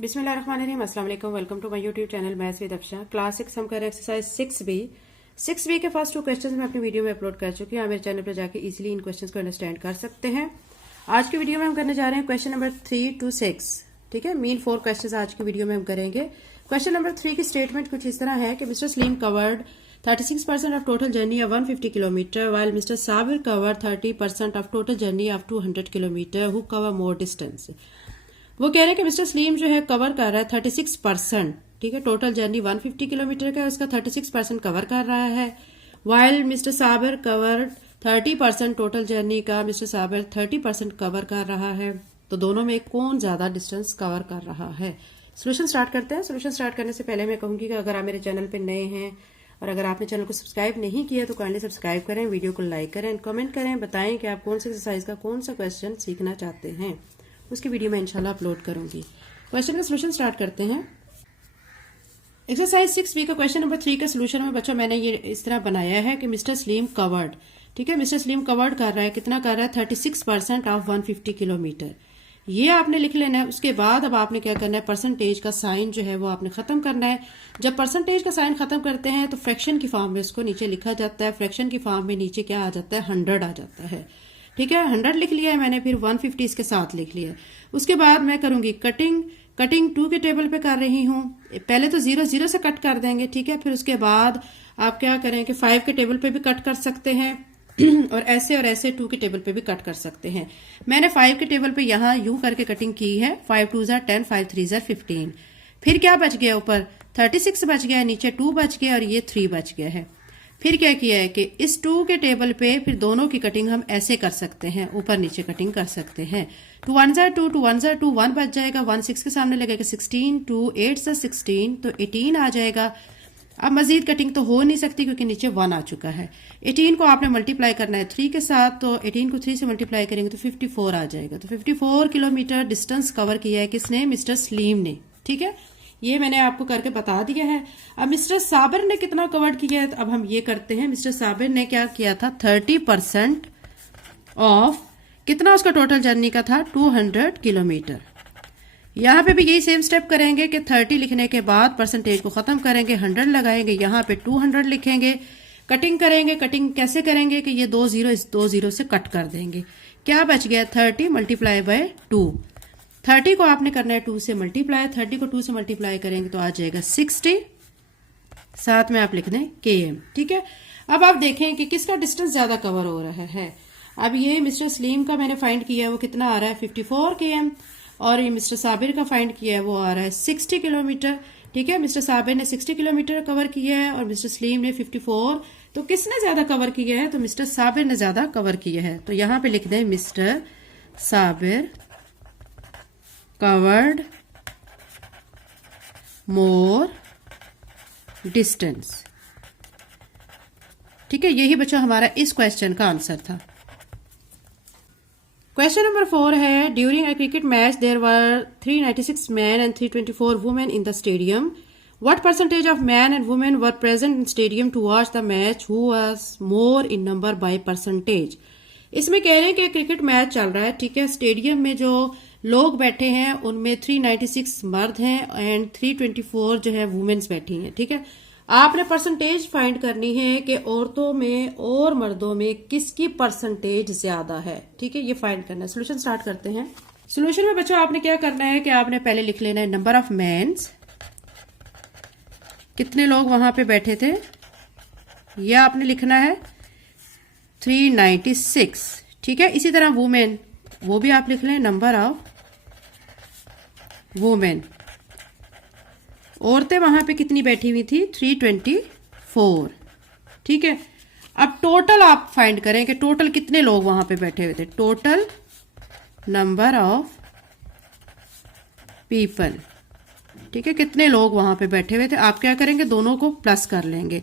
बिस्मिल्लाहिर्रहमानिर्रहीम। अस्सलाम वालेकुम। Welcome to my YouTube channel maths with Afsha. Class 6 हम कर रहे हैं एक्सरसाइज 6B के फर्स्ट 2 क्वेश्चंस मैं अपनी वीडियो में अपलोड कर चुकी हूँ। आप मेरे चैनल पर जाके इजीली इन क्वेश्चंस को अंडरस्टैंड कर सकते हैं। आज की वीडियो में हम करने जा रहे हैं क्वेश्चन नंबर 3 to 6। ठीक है, मेन 4 क्वेश्चन आज की वीडियो में हम करेंगे। क्वेश्चन नंबर 3 की स्टेटमेंट कुछ इस तरह है कि mister Salim covered 36% of total journey of 150 kilometre while mister Sabir cover 30% of total journey of 200 kilometre who cover more distance. वो कह रहे हैं कि मिस्टर सलीम जो है कवर कर रहा है 36%। ठीक है, टोटल जर्नी 150 किलोमीटर का है, उसका 36% कवर कर रहा है। While mister Sabir cover 30% total journey का मिस्टर साबिर 30% कवर कर रहा है। तो दोनों में कौन ज्यादा डिस्टेंस कवर कर रहा है। सोल्यूशन स्टार्ट करते हैं। सोल्यूशन स्टार्ट करने से पहले मैं कहूंगी कि अगर आप मेरे चैनल पर नए हैं और अगर आपने चैनल को सब्सक्राइब नहीं किया तो काइंडली सब्सक्राइब करें, वीडियो को लाइक करें, कमेंट करें, बताएं कि आप कौन सी एक्सरसाइज का कौन सा क्वेश्चन सीखना चाहते हैं। उसकी वीडियो मैं इंशाल्लाह अपलोड करूंगी। क्वेश्चन का सोल्यूशन स्टार्ट करते हैं। एक्सरसाइज 6B का क्वेश्चन नंबर 3 का सोल्यूशन में बच्चों मैंने ये इस तरह बनाया है कि मिस्टर सलीम कवर्ड, ठीक है, मिस्टर सलीम कवर्ड कर रहा है, कितना कर रहा है 36% ऑफ 150 किलोमीटर। ये आपने लिख लेना है। उसके बाद अब आपने क्या करना है, परसेंटेज का साइन जो है वो आपने खत्म करना है। जब परसेंटेज का साइन खत्म करते हैं तो फ्रैक्शन की फॉर्म में इसको नीचे लिखा जाता है। फ्रैक्शन की फॉर्म में नीचे क्या आ जाता है, 100 आ जाता है। ठीक है, 100 लिख लिया है मैंने, फिर 150 इसके साथ लिख लिया। उसके बाद मैं करूंगी कटिंग 2 के टेबल पे कर रही हूँ। पहले तो 0 से कट कर देंगे, ठीक है। फिर उसके बाद आप क्या करें कि 5 के टेबल पे भी कट कर सकते हैं और ऐसे 2 के टेबल पे भी कट कर सकते हैं। मैंने 5 के टेबल पे यहाँ यूं करके कटिंग की है। 5 2 ज़ा 10, 5 3 ज़ा 15। फिर क्या बच गया, ऊपर 36 बच गया, नीचे 2 बच गया और ये 3 बच गया है। फिर क्या किया है कि इस 2 के टेबल पे फिर दोनों की कटिंग हम ऐसे कर सकते हैं, ऊपर नीचे कटिंग कर सकते हैं। 2 1 ज़ा 2, 2 1 ज़ा 2, 1 बच जाएगा। 1 6 के सामने लगेगा 16, 2 8 ज़ा 16 तो 18 आ जाएगा। अब मजीद कटिंग तो हो नहीं सकती क्योंकि नीचे 1 आ चुका है। 18 को आपने मल्टीप्लाई करना है 3 के साथ, तो 18 को 3 से मल्टीप्लाई करेंगे तो 54 आ जाएगा। तो 54 किलोमीटर डिस्टेंस कवर किया है किसने, मिस्टर सलीम ने। ठीक है, ये मैंने आपको करके बता दिया है। अब मिस्टर साबिर ने कितना कवर किया है, तो अब हम ये करते हैं। मिस्टर साबिर ने क्या किया था, 30% ऑफ कितना उसका टोटल जर्नी का था, 200 किलोमीटर। यहाँ पे भी यही सेम स्टेप करेंगे कि 30 लिखने के बाद परसेंटेज को खत्म करेंगे, 100 लगाएंगे, यहाँ पे 200 लिखेंगे, कटिंग करेंगे। कटिंग कैसे करेंगे कि ये 2 0 इस 2 0 से कट कर देंगे। क्या बच गया, 30 मल्टीप्लाई बाय 2। 30 को आपने करना है 2 से मल्टीप्लाई, 30 को 2 से मल्टीप्लाई करेंगे तो आ जाएगा 60, साथ में आप लिख दें km। ठीक है, अब आप देखें कि किसका डिस्टेंस ज्यादा कवर हो रहा है। अब ये मिस्टर सलीम का मैंने फाइंड किया है, वो कितना आ रहा है 54 km, और ये मिस्टर साबिर का फाइंड किया है वो आ रहा है 60 किलोमीटर। ठीक है, मिस्टर साबिर ने 60 किलोमीटर कवर किया है और मिस्टर सलीम ने 54। तो किसने ज्यादा कवर किया है, तो मिस्टर साबिर ने ज्यादा कवर किया है। तो यहां पे लिख दें मिस्टर साबिर कवर्ड मोर डिस्टेंस। ठीक है, यही बच्चों हमारा इस क्वेश्चन का आंसर था। क्वेश्चन नंबर 4 है, during a cricket match there were 396 man and 324 women in the stadium. What percentage of men and women were present in stadium to watch the match? Who was more in number by percentage? इसमें कह रहे हैं कि cricket match चल रहा है, ठीक है। स्टेडियम में जो लोग बैठे हैं उनमें 396 मर्द हैं एंड 324 जो है वुमेन्स बैठी हैं। ठीक है, आपने परसेंटेज फाइंड करनी है कि औरतों में और मर्दों में किसकी परसेंटेज ज्यादा है। ठीक है, ये फाइंड करना है। सोल्यूशन स्टार्ट करते हैं। सोल्यूशन में बच्चों आपने क्या करना है कि आपने पहले लिख लेना है नंबर ऑफ मेंस, कितने लोग वहां पे बैठे थे, यह आपने लिखना है 396। ठीक है, इसी तरह वुमेन, वो भी आप लिख लें नंबर ऑफ वुमेन। औरतें वहां पे कितनी बैठी हुई थी, 324। ठीक है, अब टोटल आप फाइंड करें कि टोटल कितने लोग वहां पे बैठे हुए थे। टोटल नंबर ऑफ पीपल, ठीक है, कितने लोग वहां पे बैठे हुए थे। आप क्या करेंगे, दोनों को प्लस कर लेंगे,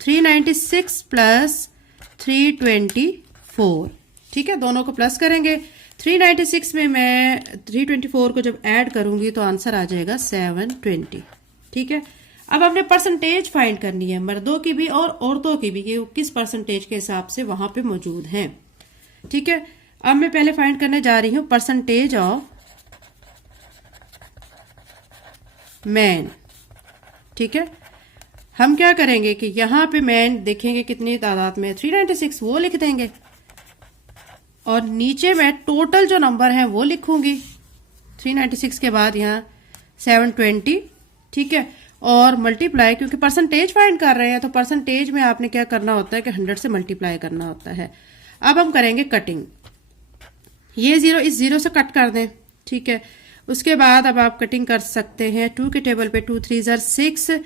396 प्लस 324। ठीक है, दोनों को प्लस करेंगे। 396 में मैं 324 को जब ऐड करूंगी तो आंसर आ जाएगा 720। ठीक है, अब हमने परसेंटेज फाइंड करनी है मर्दों की भी और औरतों की भी, कि किस परसेंटेज के हिसाब से वहां पे मौजूद हैं। ठीक है, अब मैं पहले फाइंड करने जा रही हूं परसेंटेज ऑफ मैन। ठीक है, हम क्या करेंगे कि यहाँ पे मैन देखेंगे कितनी तादाद में 396, वो लिख देंगे और नीचे मैं टोटल जो नंबर है वो लिखूंगी 396 के बाद यहाँ 720। ठीक है, और मल्टीप्लाई, क्योंकि परसेंटेज फाइंड कर रहे हैं तो परसेंटेज में आपने क्या करना होता है कि 100 से मल्टीप्लाई करना होता है। अब हम करेंगे कटिंग, ये 0 इस 0 से कट कर दें। ठीक है, उसके बाद अब आप कटिंग कर सकते हैं 2 के टेबल पे 2 3 ज़र 6,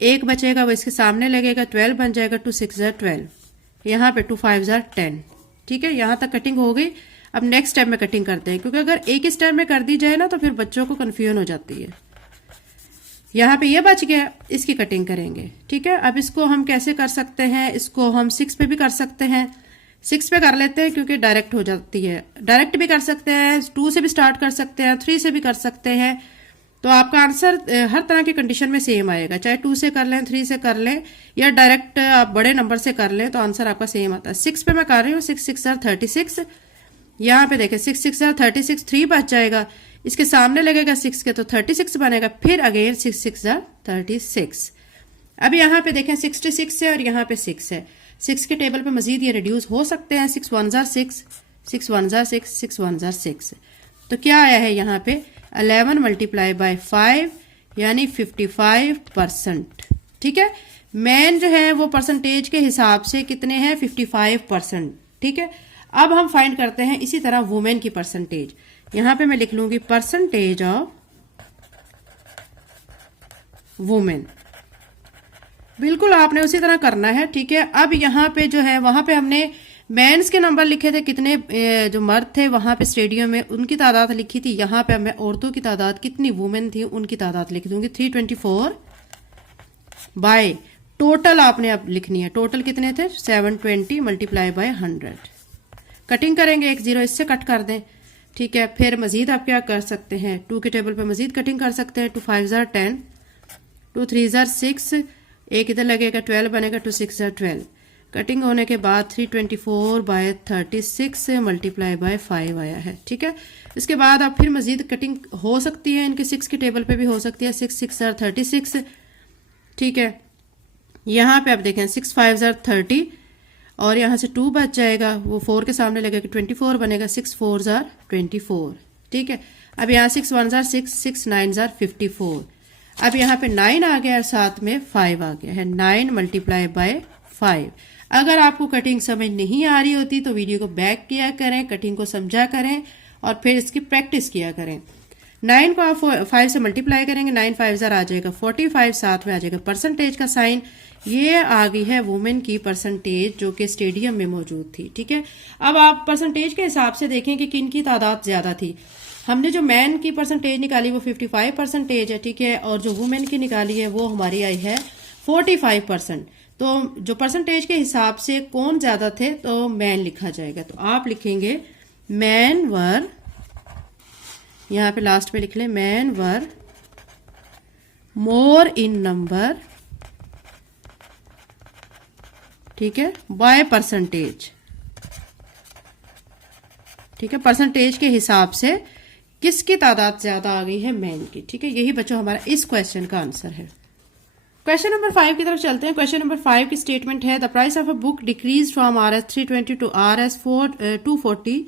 एक बचेगा वो इसके सामने लगेगा, 12 बन जाएगा, 2 6 ज़र 12, यहाँ पे 2 5 ज़र 10। ठीक है, यहाँ तक कटिंग हो गई। अब नेक्स्ट स्टेप में कटिंग करते हैं, क्योंकि अगर एक ही स्टेप में कर दी जाए ना तो फिर बच्चों को कंफ्यूजन हो जाती है। यहाँ पे ये बच गया, इसकी कटिंग करेंगे। ठीक है, अब इसको हम कैसे कर सकते हैं, इसको हम 6 पे भी कर सकते हैं, 6 पे कर लेते हैं क्योंकि डायरेक्ट हो जाती है। डायरेक्ट भी कर सकते हैं, 2 से भी स्टार्ट कर सकते हैं, 3 से भी कर सकते हैं। तो आपका आंसर हर तरह की कंडीशन में सेम आएगा, चाहे 2 से कर लें, 3 से कर लें या डायरेक्ट आप बड़े नंबर से कर लें तो आंसर आपका सेम आता है। 6 पे मैं कर रही हूँ, 6 6 ज़र 36, यहाँ पे देखें 6 6 ज़र 36, 3 बच जाएगा, इसके सामने लगेगा 6 के तो 36 बनेगा, फिर अगेन 6 6 ज़र 36। अब यहाँ पे देखें 66 है और यहाँ पे 6 है, 6 के टेबल पे मजीद ये रिड्यूस हो सकते हैं, 6 1 ज़र 6, 6 1 ज़र 6, 6 1 ज़र 6। तो क्या आया है यहाँ पे 11 मल्टीप्लाई बाय 5 यानी 55%। ठीक है, मैन जो है वो परसेंटेज के हिसाब से कितने हैं 55%। ठीक है, अब हम फाइंड करते हैं इसी तरह वुमेन की परसेंटेज। यहां पे मैं लिख लूंगी परसेंटेज ऑफ वुमेन, बिल्कुल आपने उसी तरह करना है। ठीक है, अब यहाँ पे जो है वहां पे हमने मेंस के नंबर लिखे थे, कितने जो मर्द थे वहां पे स्टेडियम में उनकी तादाद लिखी थी, यहाँ पे मैं औरतों की तादाद कितनी वुमेन थी उनकी तादाद लिख दूंगी 324 बाय टोटल आपने अब लिखनी है, टोटल कितने थे 720 मल्टीप्लाई बाय 100। कटिंग करेंगे, 1 0 इससे कट कर दें। ठीक है, फिर मजीद आप क्या कर सकते हैं, 2 के टेबल पे मजीद कटिंग कर सकते हैं, 2 5 ज़र 10, 2 3 ज़र 6, एक इधर लगेगा 12 बनेगा, 2 6 ज़र 12। कटिंग होने के बाद 324 बाय 36 मल्टीप्लाई बाय 5 आया है। ठीक है, इसके बाद अब फिर मजीद कटिंग हो सकती है, इनके 6 के टेबल पे भी हो सकती है, 6 6 ज़र 36। ठीक है, यहाँ पे आप देखें 6 5 ज़र 30 और यहाँ से 2 बच जाएगा, वो 4 के सामने लगेगा 24 बनेगा, 6 4 ज़र 24। ठीक है, अब यहाँ 6 1 ज़र 6, 6 9 ज़र 54। अब यहाँ पे 9 आ गया और साथ में 5 आ गया है, 9 मल्टीप्लाई बाय 5। अगर आपको कटिंग समझ नहीं आ रही होती तो वीडियो को बैक किया करें, कटिंग को समझा करें और फिर इसकी प्रैक्टिस किया करें। 9 को आप 5 से मल्टीप्लाई करेंगे, 9 5 ज़र आ जाएगा 45, साथ में आ जाएगा परसेंटेज का साइन। ये आ गई है वुमेन की परसेंटेज जो कि स्टेडियम में मौजूद थी। ठीक है, अब आप परसेंटेज के हिसाब से देखें कि किन की तादाद ज्यादा थी। हमने जो मैन की परसेंटेज निकाली वो 55% है। ठीक है, और जो वुमेन की निकाली है वो हमारी आई है 45%। तो जो परसेंटेज के हिसाब से कौन ज्यादा थे तो मैन लिखा जाएगा। तो आप लिखेंगे मैन वर, यहाँ पे लास्ट में लिख लें मैन वर मोर इन नंबर। ठीक है, बाय परसेंटेज। ठीक है, परसेंटेज के हिसाब से किसकी तादाद ज्यादा आ गई है मैन की। ठीक है, यही बच्चों हमारा इस क्वेश्चन का आंसर है। क्वेश्चन नंबर 5 की तरफ चलते हैं। क्वेश्चन नंबर 5 की स्टेटमेंट है the price of a book decrease from RS 320 to RS 240,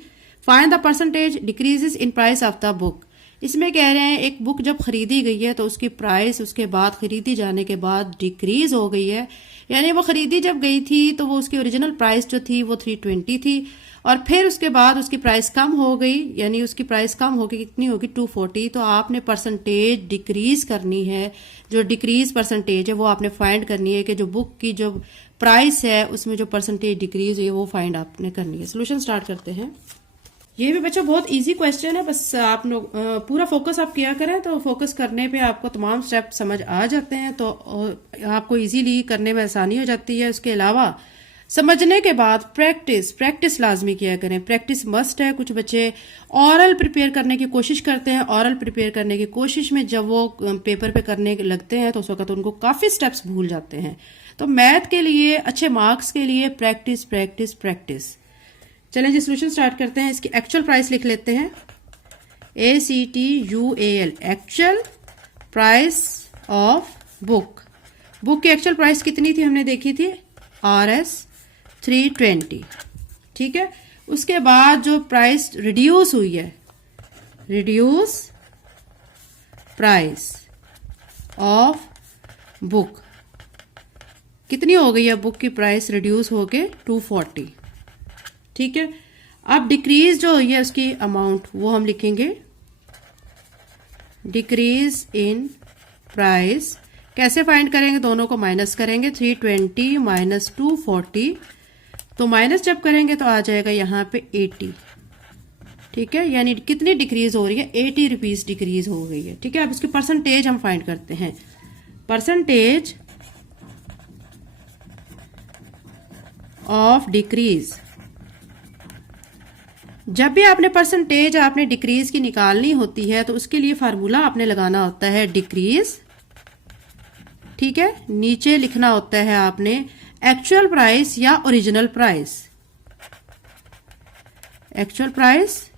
find the percentage decreases in price of the book. इसमें कह रहे हैं एक बुक जब खरीदी गई है तो उसकी प्राइस उसके बाद खरीदी जाने के बाद डिक्रीज हो गई है, यानी वो खरीदी जब गई थी तो वो उसकी ओरिजिनल प्राइस जो थी वो 320 थी और फिर उसके बाद उसकी प्राइस कम हो गई, यानी उसकी प्राइस कम होगी, कितनी होगी 240। तो आपने परसेंटेज डिक्रीज करनी है, जो डिक्रीज परसेंटेज है वो आपने फाइंड करनी है कि जो बुक की जो प्राइस है उसमें जो परसेंटेज डिक्रीज है वो फाइंड आपने करनी है। सोल्यूशन स्टार्ट करते हैं। ये भी बच्चों बहुत इजी क्वेश्चन है, बस आप लोग पूरा फोकस आप किया करें तो फोकस करने पे आपको तमाम स्टेप समझ आ जाते हैं, तो आपको इजीली करने में आसानी हो जाती है। उसके अलावा समझने के बाद प्रैक्टिस लाजमी किया करें, प्रैक्टिस मस्ट है। कुछ बच्चे ऑरल प्रिपेयर करने की कोशिश करते हैं, ऑरल प्रिपेयर करने की कोशिश में जब वो पेपर पे करने लगते हैं तो उस वक्त उनको काफी स्टेप्स भूल जाते हैं। तो मैथ के लिए अच्छे मार्क्स के लिए प्रैक्टिस प्रैक्टिस प्रैक्टिस। चलें जी सोल्यूशन स्टार्ट करते हैं। इसकी एक्चुअल प्राइस लिख लेते हैं, ACTUAL actual price of book. Book की एक्चुअल प्राइस कितनी थी हमने देखी थी, RS 320, ठीक है। उसके बाद जो प्राइस रिड्यूस हुई है, रिड्यूस प्राइस ऑफ बुक, कितनी हो गई है बुक की प्राइस रिड्यूस होके 240, ठीक है। अब डिक्रीज जो हुई है उसकी अमाउंट वो हम लिखेंगे डिक्रीज इन प्राइस। कैसे फाइंड करेंगे, दोनों को माइनस करेंगे, 320 माइनस 240, तो माइनस जब करेंगे तो आ जाएगा यहाँ पे 80, ठीक है। यानी कितनी डिक्रीज हो रही है, 80 रुपीज डिक्रीज हो गई है, ठीक है। अब इसकी परसेंटेज हम फाइंड करते हैं। परसेंटेज ऑफ डिक्रीज, जब भी आपने परसेंटेज आपने डिक्रीज की निकालनी होती है तो उसके लिए फार्मूला आपने लगाना होता है डिक्रीज, ठीक है। नीचे लिखना होता है आपने एक्चुअल प्राइस या ओरिजिनल प्राइस, एक्चुअल प्राइस,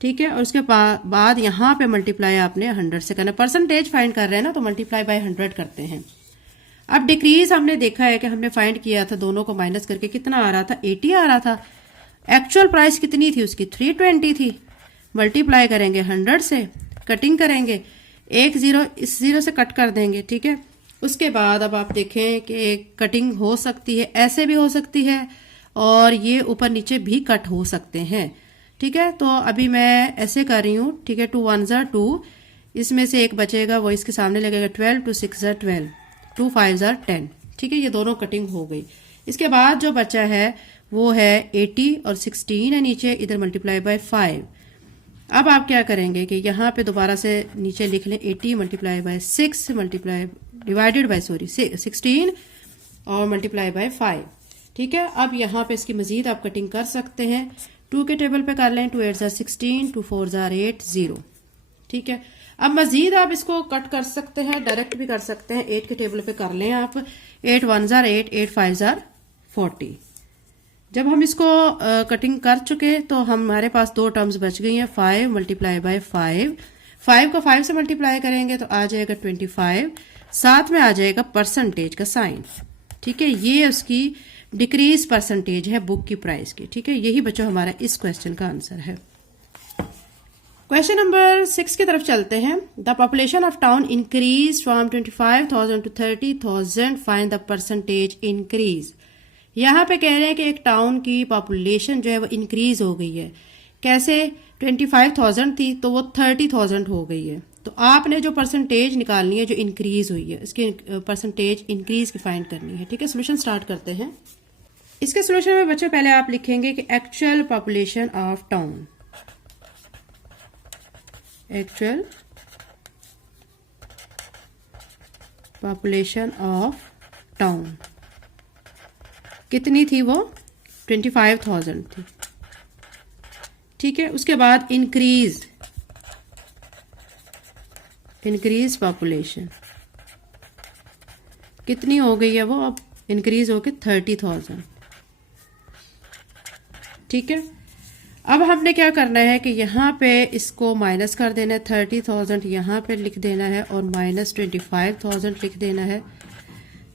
ठीक है। और उसके बाद यहां पे मल्टीप्लाई आपने 100 से करना। परसेंटेज फाइंड कर रहे हैं ना तो मल्टीप्लाई बाय 100 करते हैं। अब डिक्रीज हमने देखा है कि हमने फाइंड किया था, दोनों को माइनस करके कितना आ रहा था, 80 आ रहा था। एक्चुअल प्राइस कितनी थी उसकी, 320 थी। मल्टीप्लाई करेंगे 100 से, कटिंग करेंगे, एक जीरो इस जीरो से कट कर देंगे, ठीक है। उसके बाद अब आप देखें कि कटिंग हो सकती है, ऐसे भी हो सकती है और ये ऊपर नीचे भी कट हो सकते हैं, ठीक है। तो अभी मैं ऐसे कर रही हूँ, ठीक है। 2 1 ज़ा 2, इसमें से एक बचेगा वो इसके सामने लगेगा 12, 2 6 ज़ा 12, 2 5 ज़ा 10, ठीक है। ये दोनों कटिंग हो गई। इसके बाद जो बचा है वो है 80 और 16 है नीचे, इधर मल्टीप्लाई बाय 5। अब आप क्या करेंगे कि यहाँ पे दोबारा से नीचे लिख लें 80 multiply by 6 multiply divided by 16 और मल्टीप्लाई बाय 5, ठीक है। अब यहाँ पे इसकी मजीद आप कटिंग कर सकते हैं। 2 के टेबल पे कर लें, 2 8 ज़ा 16, 2 4 ज़ा 8 0, ठीक है। अब मजीद आप इसको कट कर सकते हैं, डायरेक्ट भी कर सकते हैं। 8 के टेबल पे कर लें आप, 8 1 ज़ा 8, 8 5 ज़ा 40। जब हम इसको कटिंग कर चुके तो हमारे पास दो टर्म्स बच गई हैं, 5 मल्टीप्लाई बाय 5, 5 को 5 से मल्टीप्लाई करेंगे तो आ जाएगा 25, साथ में आ जाएगा परसेंटेज का साइन, ठीक है। ये उसकी डिक्रीज परसेंटेज है बुक की प्राइस की, ठीक है। यही बच्चों हमारा इस क्वेश्चन का आंसर है। क्वेश्चन नंबर 6 की तरफ चलते हैं। The population of town increase from 25,000 to 30,000, find the percentage increase. यहाँ पे कह रहे हैं कि एक टाउन की पॉपुलेशन जो है वो इंक्रीज हो गई है। कैसे, 25,000 थी तो वो 30,000 हो गई है। तो आपने जो परसेंटेज निकालनी है जो इंक्रीज हुई है, इसकी परसेंटेज इंक्रीज की फाइंड करनी है, ठीक है। सोल्यूशन स्टार्ट करते हैं। इसके सोल्यूशन में बच्चों पहले आप लिखेंगे कि actual population of town, actual population of town कितनी थी, वो 25,000 थी, ठीक है। उसके बाद इंक्रीज पॉपुलेशन कितनी हो गई है, वो अब इंक्रीज होके 30,000, ठीक है। अब हमने क्या करना है कि यहाँ पे इसको माइनस कर देना है, 30,000 यहाँ पे लिख देना है और माइनस 25,000 लिख देना है।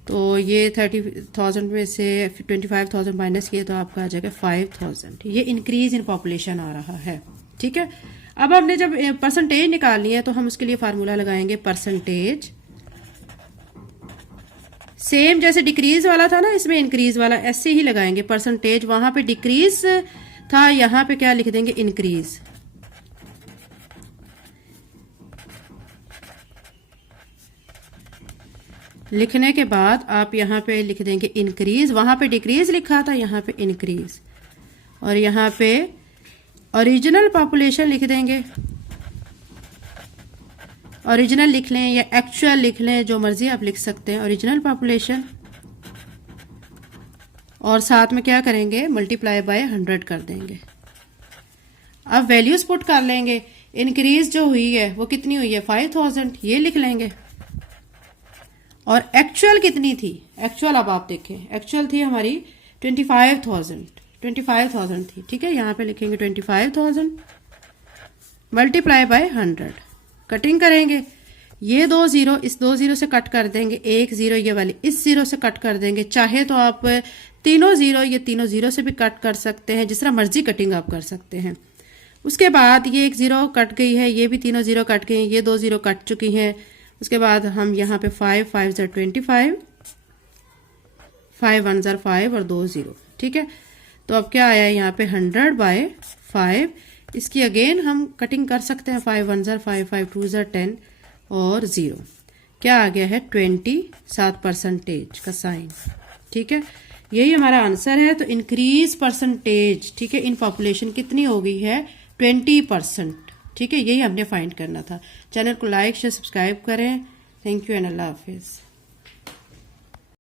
तो ये 30,000 में से 25,000 माइनस किए तो आपका आ जाएगा 5,000। ये इंक्रीज इन पॉपुलेशन आ रहा है, ठीक है। अब हमने जब परसेंटेज निकालनी है तो हम उसके लिए फार्मूला लगाएंगे परसेंटेज, सेम जैसे डिक्रीज वाला था ना, इसमें इंक्रीज वाला ऐसे ही लगाएंगे। परसेंटेज वहां पे डिक्रीज था, यहाँ पे क्या लिख देंगे, इंक्रीज। लिखने के बाद आप यहाँ पे लिख देंगे इंक्रीज, वहां पे डिक्रीज लिखा था, यहाँ पे इंक्रीज, और यहाँ पे ओरिजिनल पॉपुलेशन लिख देंगे। ओरिजिनल लिख लें या एक्चुअल लिख लें, जो मर्जी आप लिख सकते हैं, ओरिजिनल पॉपुलेशन। और साथ में क्या करेंगे, मल्टीप्लाई बाय 100 कर देंगे। अब वैल्यूज पुट कर लेंगे। इंक्रीज जो हुई है वो कितनी हुई है, 5,000, ये लिख लेंगे। और एक्चुअल कितनी थी, एक्चुअल अब आप देखें, एक्चुअल थी हमारी 25,000 थी, ठीक है। यहाँ पे लिखेंगे 25,000 मल्टीप्लाई बाय 100, कटिंग करेंगे। ये 2 जीरो इस 2 जीरो से कट कर देंगे, 1 जीरो ये वाली इस जीरो से कट कर देंगे। चाहे तो आप तीनों जीरो ये तीनों जीरो से भी कट कर सकते हैं, जिस तरह मर्जी कटिंग आप कर सकते हैं। उसके बाद ये 1 जीरो कट गई है, ये भी तीनों जीरो कट गई, ये 2 जीरो कट चुकी हैं। उसके बाद हम यहाँ पे 5 5 ज़र 25, 5 1 ज़र 5 और 2 जीरो, ठीक है। तो अब क्या आया यहाँ पे 100/5। इसकी अगेन हम कटिंग कर सकते हैं, 5 1 ज़र 5, 5 2 ज़र 10 और 0 क्या आ गया है 27% का साइन, ठीक है। यही हमारा आंसर है। तो इंक्रीज परसेंटेज, ठीक है, इन पॉपुलेशन कितनी हो गई है 20%, ठीक है। यही हमने फाइंड करना था। चैनल को लाइक शेयर सब्सक्राइब करें। Thank you and Allah Hafiz.